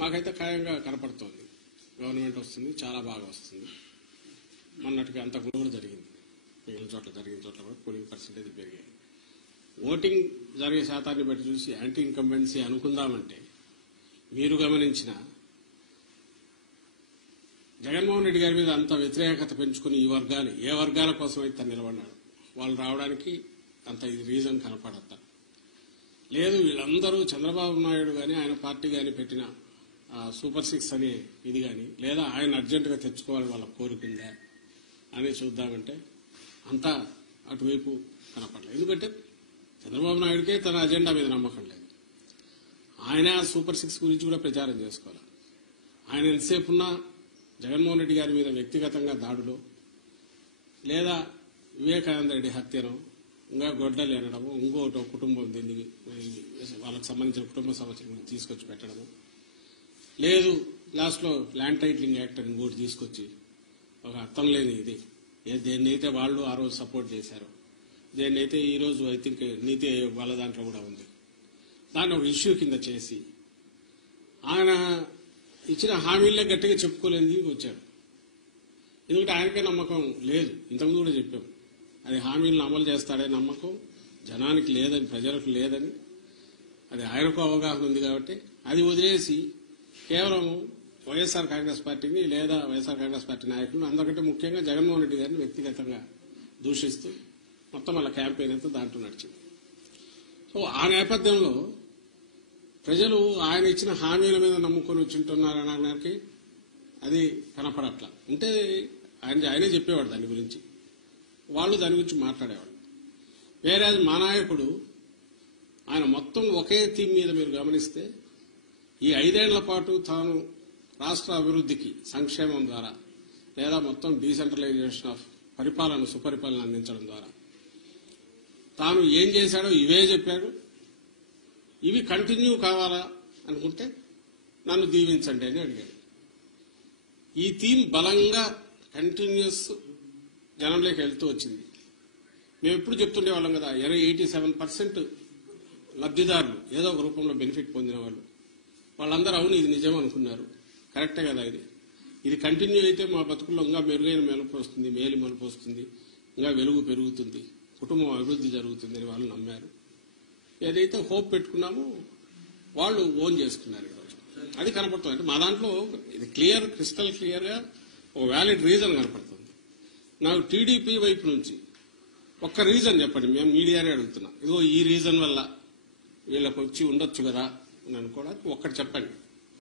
మాకైతే ఖాయంగా కనపడుతోంది. గవర్నమెంట్ వస్తుంది, చాలా బాగా వస్తుంది. మొన్నటికి అంతకు కూడా జరిగింది, మిగిలిన చోట్ల జరిగిన చోట్ల కూడా పోలింగ్ పర్సెంటేజ్ పెరిగాయి. ఓటింగ్ జరిగే శాతాన్ని బట్టి చూసి యాంటీ ఇన్కంబెన్సీ అనుకుందామంటే మీరు గమనించిన జగన్మోహన్ రెడ్డి గారి మీద అంత వ్యతిరేకత పెంచుకుని ఈ వర్గాలు ఏ వర్గాల కోసం అయితే నిలబడ్డాడు వాళ్ళు రావడానికి అంత ఇది రీజన్ కనపడతా లేదు. వీళ్ళందరూ చంద్రబాబు నాయుడు కానీ ఆయన పార్టీ కానీ పెట్టిన సూపర్ 6 అనే ఇది కానీ లేదా ఆయన అర్జెంటుగా తెచ్చుకోవాలి వాళ్ళ కోరికిందా అని చూద్దామంటే అంతా అటువైపు కనపడలేదు. ఎందుకంటే చంద్రబాబు నాయుడికే తన అజెండా మీద నమ్మకం లేదు. ఆయన సూపర్ 6 గురించి కూడా ప్రచారం చేసుకోవాలి. ఆయన ఎంతసేపు ఉన్నా జగన్మోహన్ రెడ్డి గారి మీద వ్యక్తిగతంగా దాడులు లేదా వివేకానంద రెడ్డి హత్యను ఇంకా గొడ్డలు ఎనడము ఇంకోటి కుటుంబం దీన్ని వాళ్ళకి సంబంధించిన కుటుంబ సమస్యలను తీసుకొచ్చి పెట్టడము లేదు లాస్ట్లో ల్యాండ్ టైటిలింగ్ యాక్ట్ అని ఇంకోటి తీసుకొచ్చి ఒక అర్థం లేని ఇది దేన్నైతే వాళ్ళు ఆ రోజు సపోర్ట్ చేశారు దేన్నైతే ఈ రోజు ఐ థింక్ నీతి ఆయోగ్ వాళ్ళ దాంట్లో కూడా ఉంది దాన్ని ఒక ఇష్యూ కింద చేసి ఆయన ఇచ్చిన హామీలే గట్టిగా చెప్పుకోలేని వచ్చాడు. ఎందుకంటే ఆయనకే నమ్మకం లేదు. ఇంతకుముందు కూడా చెప్పాం అది హామీలను అమలు చేస్తాడే నమ్మకం జనానికి లేదని ప్రజలకు లేదని అది ఆయనకు అవగాహన ఉంది కాబట్టి అది వదిలేసి కేవలం వైఎస్ఆర్ కాంగ్రెస్ పార్టీని లేదా వైఎస్ఆర్ కాంగ్రెస్ పార్టీ నాయకులను అందరికంటే ముఖ్యంగా జగన్మోహన్ రెడ్డి గారిని వ్యక్తిగతంగా దూషిస్తూ మొత్తం వాళ్ళ క్యాంపెయిన్ అంతా దాంట్లో నడిచింది. సో ఆ నేపథ్యంలో ప్రజలు ఆయన ఇచ్చిన హామీల మీద నమ్ముకొని వచ్చింటున్నారనడానికి అది కనపడట్లా. ఉంటే ఆయనే చెప్పేవాడు దాని గురించి, వాళ్ళు దాని గురించి మాట్లాడేవాడు. వేరే మా నాయకుడు ఆయన మొత్తం ఒకే థీమ్ మీద మీరు గమనిస్తే ఈ 5 ఏళ్ల పాటు తాను రాష్ట్ర అభివృద్ధికి సంక్షేమం ద్వారా లేదా మొత్తం డీసెంట్రలైజేషన్ ఆఫ్ పరిపాలన సుపరిపాలన అందించడం ద్వారా తాను ఏం చేశాడో ఇవే చెప్పాడు. ఇవి కంటిన్యూ కావాలా అనుకుంటే నన్ను దీవించండి అని అడిగాడు. ఈ థీమ్ బలంగా కంటిన్యూస్ జనంలోకి వెళ్తూ వచ్చింది. మేము ఎప్పుడు చెప్తుండేవాళ్ళం కదా 87% లబ్ధిదారులు ఏదో ఒక రూపంలో బెనిఫిట్ పొందిన వాళ్ళందరూ అవును ఇది నిజం అనుకున్నారు. కరెక్టే కదా, ఇది కంటిన్యూ అయితే మా బతుకుల్లో ఇంకా మెరుగైన మెలుపు వస్తుంది, మేలు మలుపు వస్తుంది, ఇంకా వెలుగు పెరుగుతుంది, కుటుంబం అభివృద్ధి జరుగుతుంది అని వాళ్ళు నమ్మారు. ఏదైతే హోప్ పెట్టుకున్నామో వాళ్ళు ఓన్ చేసుకున్నారు ఈరోజు. అది కనపడుతుంది. అంటే మా దాంట్లో ఇది క్రిస్టల్ క్లియర్ గా ఒక వ్యాలిడ్ రీజన్ కనపడుతుంది. నాకు టీడీపీ వైపు నుంచి ఒక్క రీజన్ చెప్పండి, మేము మీడియానే అడుగుతున్నాం, ఇదిగో ఈ రీజన్ వల్ల వీళ్ళకి వచ్చి ఉండొచ్చు కదా అని అనుకోవడానికి ఒక్కటి చెప్పండి.